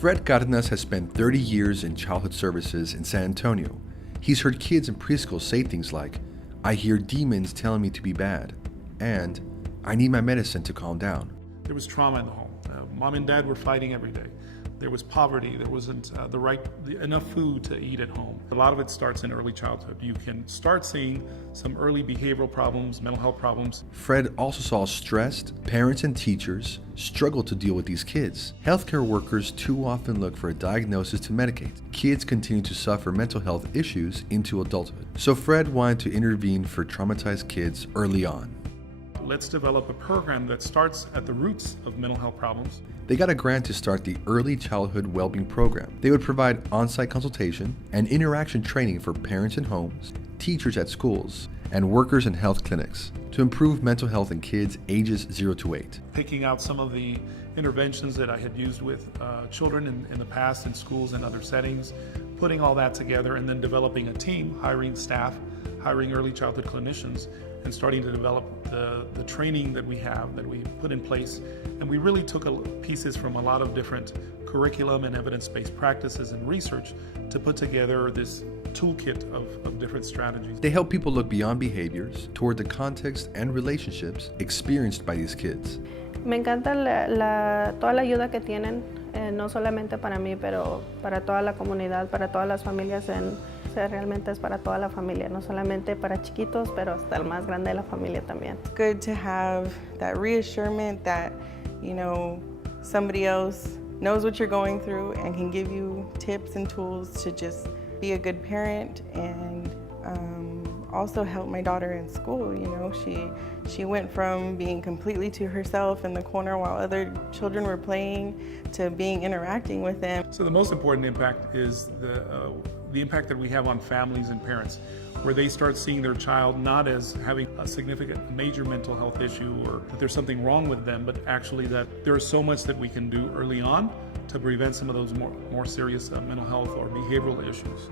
Frd Cardenas has spent 30 years in childhood services in San Antonio. He's heard kids in preschool say things like, "I hear demons telling me to be bad," and "I need my medicine to calm down." There was trauma in the home. Mom and dad were fighting every day. There was poverty. There wasn't enough food to eat at home. A lot of it starts in early childhood. You can start seeing some early behavioral problems, mental health problems. Frd also saw stressed parents and teachers struggle to deal with these kids. Healthcare workers too often look for a diagnosis to medicate. Kids continue to suffer mental health issues into adulthood. So Frd wanted to intervene for traumatized kids early on. Let's develop a program that starts at the roots of mental health problems. They got a grant to start the Early Childhood Wellbeing Program. They would provide on-site consultation and interaction training for parents in homes, teachers at schools, and workers in health clinics to improve mental health in kids ages 0 to 8. Picking out some of the interventions that I had used with children in the past in schools and other settings, putting all that together, and then developing a team, hiring staff, hiring early childhood clinicians, and starting to develop the training that we have, that we put in place. And we really took pieces from a lot of different curriculum and evidence-based practices and research to put together this toolkit of different strategies. They help people look beyond behaviors toward the context and relationships experienced by these kids. Me encanta toda la ayuda que tienen, no solamente para mí, pero para toda la comunidad, para todas las familias. Realmente es para toda la familia, no solamente para chiquitos, pero hasta el más grande de la familia también. It's good to have that reassurance that, somebody else knows what you're going through and can give you tips and tools to just be a good parent, and also help my daughter in school. She went from being completely to herself in the corner while other children were playing to interacting with them. So the most important impact is the impact that we have on families and parents, where they start seeing their child not as having a significant major mental health issue or that there's something wrong with them, but actually that there is so much that we can do early on to prevent some of those more serious mental health or behavioral issues.